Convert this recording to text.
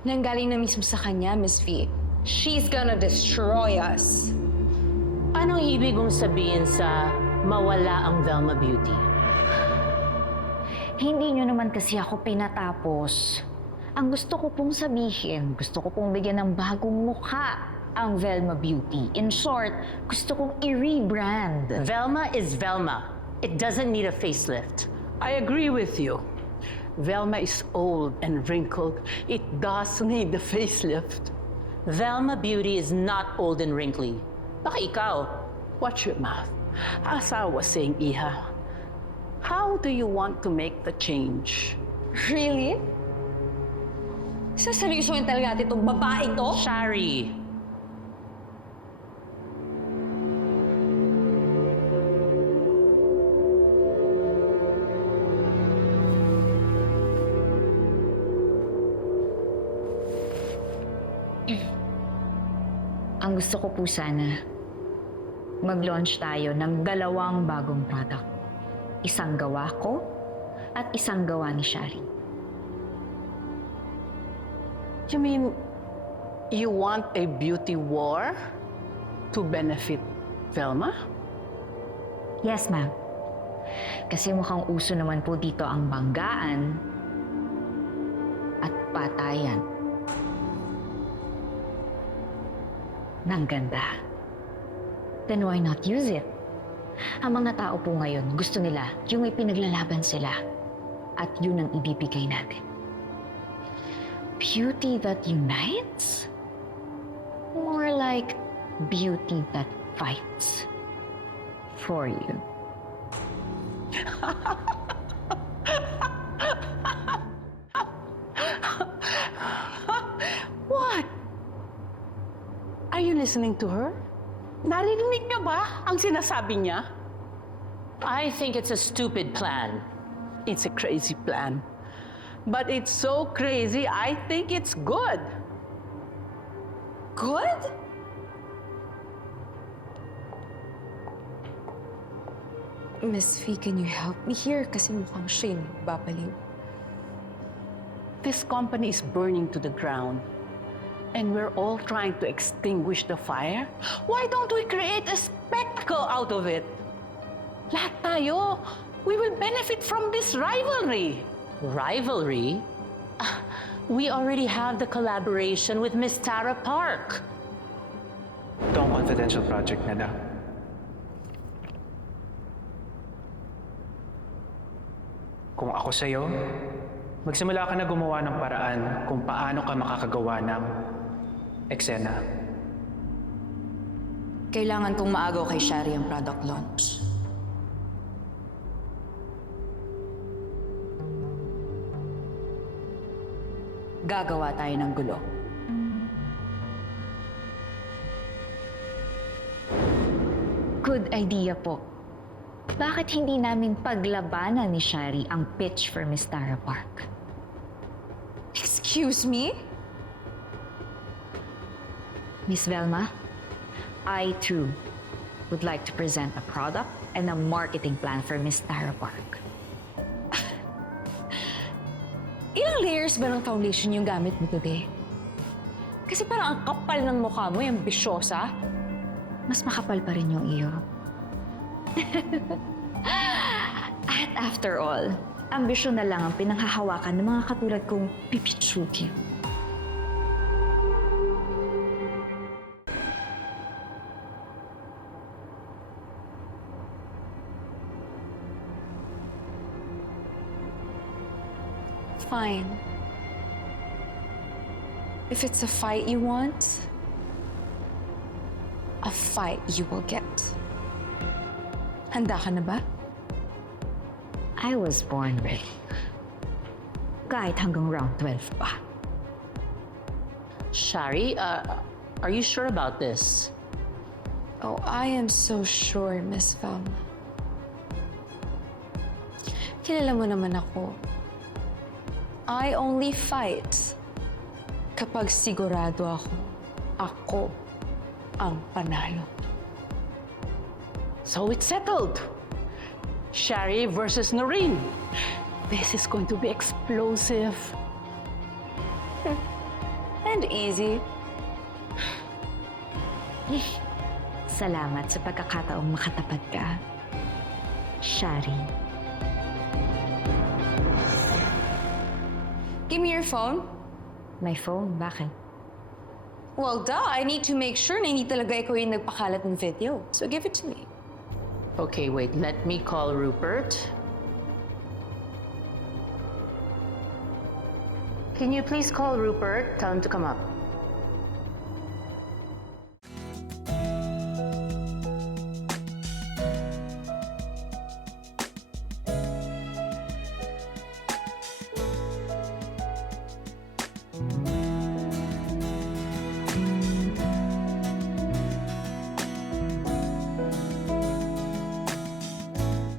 Nanggaling na mismo sa kanya, Miss V. She's gonna destroy us. Anong ibig mong sabihin sa mawala ang Velma Beauty? Hindi nyo naman kasi ako pinatapos. Ang gusto ko pong sabihin, gusto ko pong bigyan ng bagong mukha ang Velma Beauty. In short, gusto kong i-rebrand. Velma is Velma. It doesn't need a facelift. I agree with you. Velma is old and wrinkled. It does need the facelift. Velma Beauty is not old and wrinkly. Baka ikaw. Watch your mouth. As I was saying, Iha, how do you want to make the change? Really? Saseryosohin talaga natin itong babae to? Shari. Ang gusto ko po sana, mag-launch tayo ng 2 bagong product. Isang gawa ko at isang gawa ni Shari. You mean you want a beauty war to benefit Velma? Yes, ma'am. Kasi mukhang uso naman po dito ang banggaan at patayan. Nang ganda. Then why not use it? Ang mga tao po ngayon, gusto nila yung may pinaglalaban sila. At yun ang ibibigay natin. Beauty that unites? More like beauty that fights. For you. What? Are you listening to her? Narinig niyo ba ang sinasabi niya? I think it's a stupid plan. It's a crazy plan. But it's so crazy, I think it's good. Good? Miss V, can you help me here? Kasi mukhang siya yung babaliw. This company is burning to the ground. And we're all trying to extinguish the fire. Why don't we create a spectacle out of it? Lahat tayo, we will benefit from this rivalry. Rivalry? We already have the collaboration with Miss Tara Park. Ito ang confidential project na daw. Kung ako sa'yo, magsimula ka na gumawa ng paraan kung paano ka makakagawa ng eksena. Kailangan kong maagaw kay Shari ang product launch. Gagawa tayo ng gulo. Good idea po. Bakit hindi namin paglabanan ni Shari ang pitch for Miss Tara Park? Excuse me? Miss Velma, I too would like to present a product and a marketing plan for Miss Tara Park. Ilang layers ba ng foundation yung gamit mo today? Kasi parang ang kapal ng mukha mo, yung ambisyosa. Mas makapal pa rin yung iyo. At after all, ambisyon na lang ang pinanghahawakan ng mga katulad kong pipitsuki. Fine. If it's a fight you want, a fight you will get. Handa ka na ba? I was born ready. Kahit hanggang round 12 pa. Shari, are you sure about this? Oh, I am so sure, Miss Velma. Kilala mo naman ako. I only fight kapag sigurado ako ang panalo. So it's settled. Shari versus Noreen. This is going to be explosive. and easy. Salamat sa pagkakataong makatapat ka, Shari. Give me your phone. My phone, bakit? Well, duh. I need to make sure na hindi talaga ikaw yung nagpakalat ng video. So give it to me. Okay, wait, let me call Rupert. Can you please call Rupert? Tell him to come up.